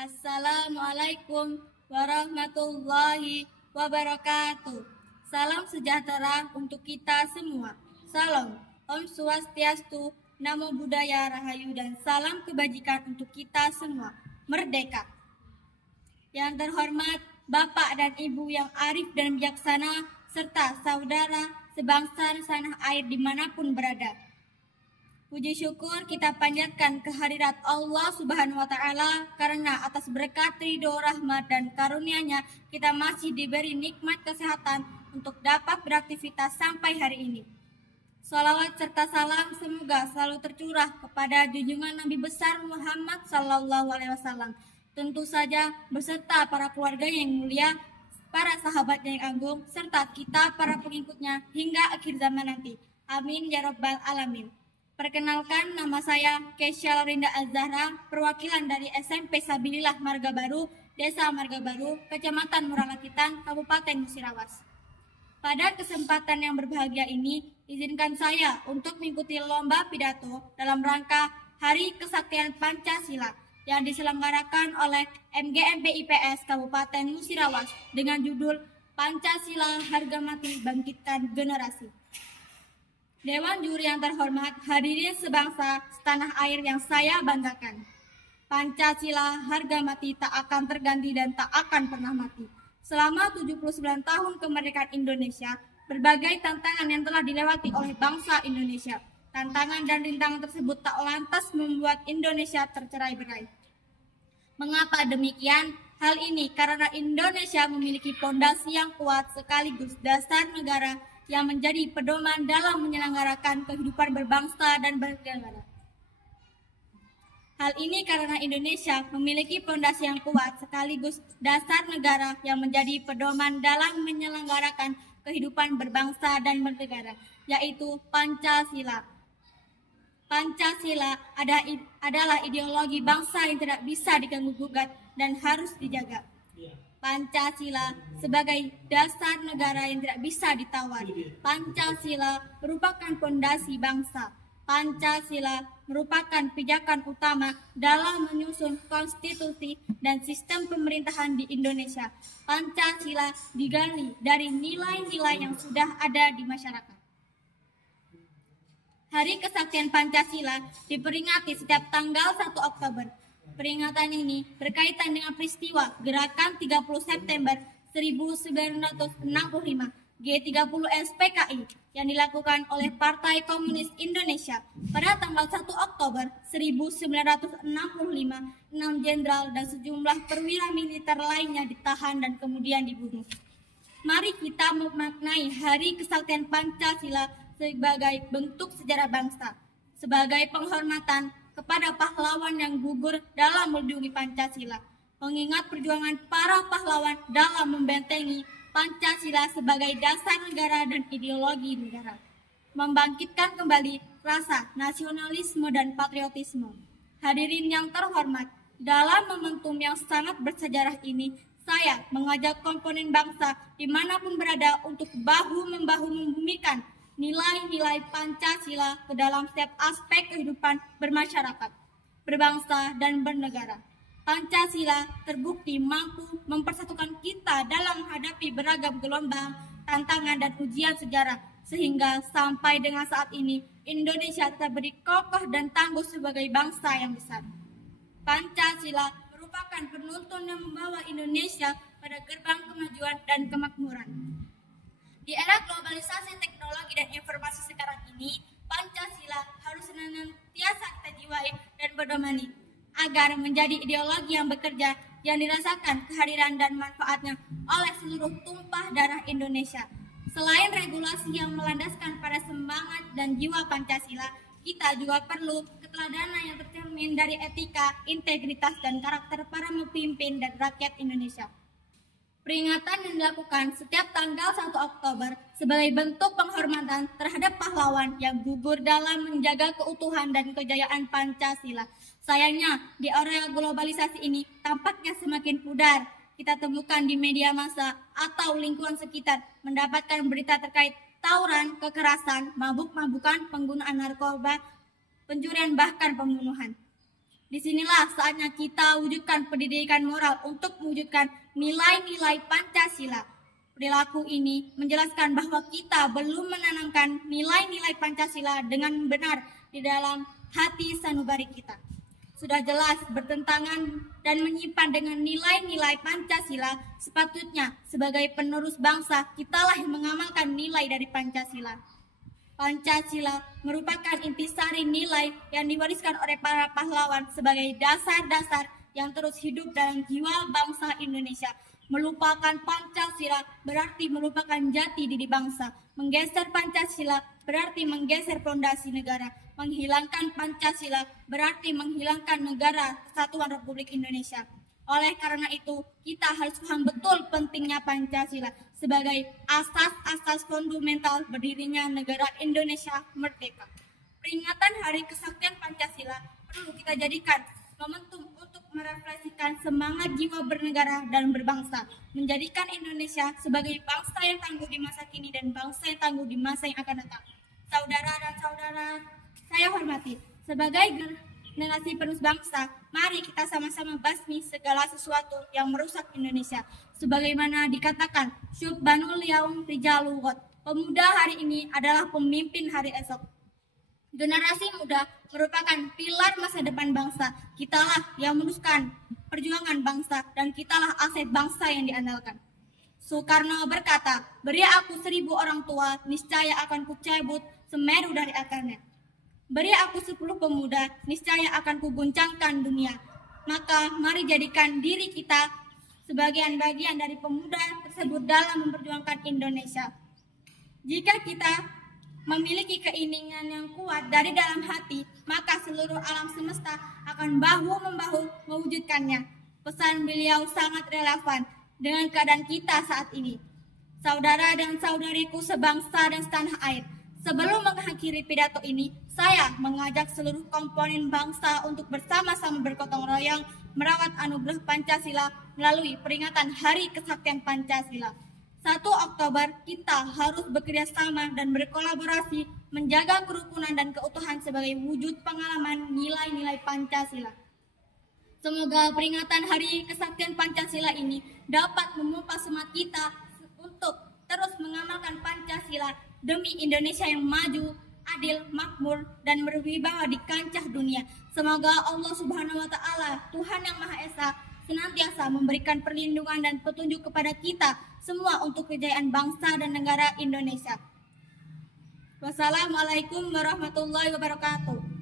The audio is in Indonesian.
Assalamualaikum warahmatullahi wabarakatuh. Salam sejahtera untuk kita semua. Salam, Om Swastiastu, Namo Buddhaya Rahayu, dan salam kebajikan untuk kita semua. Merdeka. Yang terhormat Bapak dan Ibu yang arif dan bijaksana, serta saudara sebangsa tanah air dimanapun berada. Puji syukur kita panjatkan kehadirat Allah Subhanahu wa Ta'ala, karena atas berkat ridho, rahmat, dan karunia-Nya kita masih diberi nikmat kesehatan untuk dapat beraktivitas sampai hari ini. Salawat serta salam semoga selalu tercurah kepada junjungan Nabi besar Muhammad Sallallahu Alaihi Wasallam, tentu saja beserta para keluarganya yang mulia, para sahabatnya yang agung, serta kita para pengikutnya hingga akhir zaman nanti. Amin ya Rabbal Alamin. Perkenalkan, nama saya Kesha Lorinda Az-Zahra, perwakilan dari SMP Sabilillah Marga Baru, Desa Marga Baru, Kecamatan Muralakitan, Kabupaten Musirawas. Pada kesempatan yang berbahagia ini, izinkan saya untuk mengikuti lomba pidato dalam rangka Hari Kesaktian Pancasila yang diselenggarakan oleh MGMP IPS Kabupaten Musirawas dengan judul Pancasila Harga Mati Bangkitkan Generasi. Dewan Juri yang terhormat, hadirin sebangsa setanah air yang saya banggakan. Pancasila harga mati tak akan terganti dan tak akan pernah mati. Selama 79 tahun kemerdekaan Indonesia, berbagai tantangan yang telah dilewati oleh bangsa Indonesia. Tantangan dan rintangan tersebut tak lantas membuat Indonesia tercerai-berai. Mengapa demikian? Hal ini karena Indonesia memiliki fondasi yang kuat sekaligus dasar negara yang menjadi pedoman dalam menyelenggarakan kehidupan berbangsa dan bernegara. Hal ini karena Indonesia memiliki fondasi yang kuat sekaligus dasar negara yang menjadi pedoman dalam menyelenggarakan kehidupan berbangsa dan bernegara, yaitu Pancasila. Pancasila adalah ideologi bangsa yang tidak bisa diganggu-gugat dan harus dijaga. Pancasila sebagai dasar negara yang tidak bisa ditawar. Pancasila merupakan fondasi bangsa. Pancasila merupakan pijakan utama dalam menyusun konstitusi dan sistem pemerintahan di Indonesia. Pancasila digali dari nilai-nilai yang sudah ada di masyarakat. Hari Kesaktian Pancasila diperingati setiap tanggal 1 Oktober. Peringatan ini berkaitan dengan peristiwa Gerakan 30 September 1965 G30 SPKI yang dilakukan oleh Partai Komunis Indonesia pada tanggal 1 Oktober 1965. 6 jenderal dan sejumlah perwira militer lainnya ditahan dan kemudian dibunuh. Mari kita memaknai Hari Kesaktian Pancasila sebagai bentuk sejarah bangsa, sebagai penghormatan kepada pahlawan yang gugur dalam melindungi Pancasila, mengingat perjuangan para pahlawan dalam membentengi Pancasila sebagai dasar negara dan ideologi negara, membangkitkan kembali rasa nasionalisme dan patriotisme. Hadirin yang terhormat, dalam momentum yang sangat bersejarah ini, saya mengajak komponen bangsa dimanapun berada untuk bahu-membahu membumikan nilai-nilai Pancasila ke dalam setiap aspek kehidupan bermasyarakat, berbangsa, dan bernegara. Pancasila terbukti mampu mempersatukan kita dalam menghadapi beragam gelombang, tantangan, dan ujian sejarah, sehingga sampai dengan saat ini Indonesia tetap kokoh dan tangguh sebagai bangsa yang besar. Pancasila merupakan penuntun yang membawa Indonesia pada gerbang kemajuan dan kemakmuran. Di era globalisasi teknologi dan informasi sekarang ini, Pancasila harus senantiasa kita jiwai dan pedomani agar menjadi ideologi yang bekerja, yang dirasakan kehadiran dan manfaatnya oleh seluruh tumpah darah Indonesia. Selain regulasi yang melandaskan pada semangat dan jiwa Pancasila, kita juga perlu keteladanan yang tercermin dari etika, integritas, dan karakter para pemimpin dan rakyat Indonesia. Peringatan yang dilakukan setiap tanggal 1 Oktober sebagai bentuk penghormatan terhadap pahlawan yang gugur dalam menjaga keutuhan dan kejayaan Pancasila. Sayangnya, di era globalisasi ini tampaknya semakin pudar. Kita temukan di media massa atau lingkungan sekitar mendapatkan berita terkait tawuran, kekerasan, mabuk-mabukan, penggunaan narkoba, pencurian, bahkan pembunuhan. Disinilah saatnya kita wujudkan pendidikan moral untuk mewujudkan nilai-nilai Pancasila. Perilaku ini menjelaskan bahwa kita belum menanamkan nilai-nilai Pancasila dengan benar di dalam hati sanubari kita. Sudah jelas bertentangan dan menyimpan dengan nilai-nilai Pancasila, sepatutnya sebagai penerus bangsa kitalah yang mengamalkan nilai dari Pancasila. Pancasila merupakan intisari nilai yang diwariskan oleh para pahlawan sebagai dasar-dasar yang terus hidup dalam jiwa bangsa Indonesia. Melupakan Pancasila berarti melupakan jati diri bangsa. Menggeser Pancasila berarti menggeser fondasi negara. Menghilangkan Pancasila berarti menghilangkan negara Kesatuan Republik Indonesia. Oleh karena itu, kita harus paham betul pentingnya Pancasila sebagai asas-asas fundamental berdirinya negara Indonesia merdeka. Peringatan Hari Kesaktian Pancasila perlu kita jadikan momentum untuk merefleksikan semangat jiwa bernegara dan berbangsa, menjadikan Indonesia sebagai bangsa yang tangguh di masa kini dan bangsa yang tangguh di masa yang akan datang. Saudara dan saudara, saya hormati, sebagai generasi penerus bangsa, mari kita sama-sama basmi segala sesuatu yang merusak Indonesia. Sebagaimana dikatakan, Syubbanul yaum rijalul ghad. Pemuda hari ini adalah pemimpin hari esok. Generasi muda merupakan pilar masa depan bangsa. Kitalah yang meneruskan perjuangan bangsa dan kitalah aset bangsa yang diandalkan. Soekarno berkata, beri aku 1000 orang tua, niscaya akan kucabut Semeru dari akarnya. Beri aku 10 pemuda, niscaya akan kuguncangkan dunia. Maka mari jadikan diri kita sebagian bagian dari pemuda tersebut dalam memperjuangkan Indonesia. Jika kita memiliki keinginan yang kuat dari dalam hati, maka seluruh alam semesta akan bahu-membahu mewujudkannya. Pesan beliau sangat relevan dengan keadaan kita saat ini. Saudara dan saudariku sebangsa dan setanah air, sebelum mengakhiri pidato ini, saya mengajak seluruh komponen bangsa untuk bersama-sama bergotong royong merawat anugerah Pancasila melalui peringatan Hari Kesaktian Pancasila. 1 Oktober kita harus bekerja sama dan berkolaborasi menjaga kerukunan dan keutuhan sebagai wujud pengalaman nilai-nilai Pancasila. Semoga peringatan Hari Kesaktian Pancasila ini dapat memompa semangat kita untuk terus mengamalkan Pancasila demi Indonesia yang maju, adil, makmur, dan berwibawa di kancah dunia. Semoga Allah Subhanahu wa Ta'ala, Tuhan yang Maha Esa, senantiasa memberikan perlindungan dan petunjuk kepada kita semua untuk kejayaan bangsa dan negara Indonesia. Wassalamualaikum warahmatullahi wabarakatuh.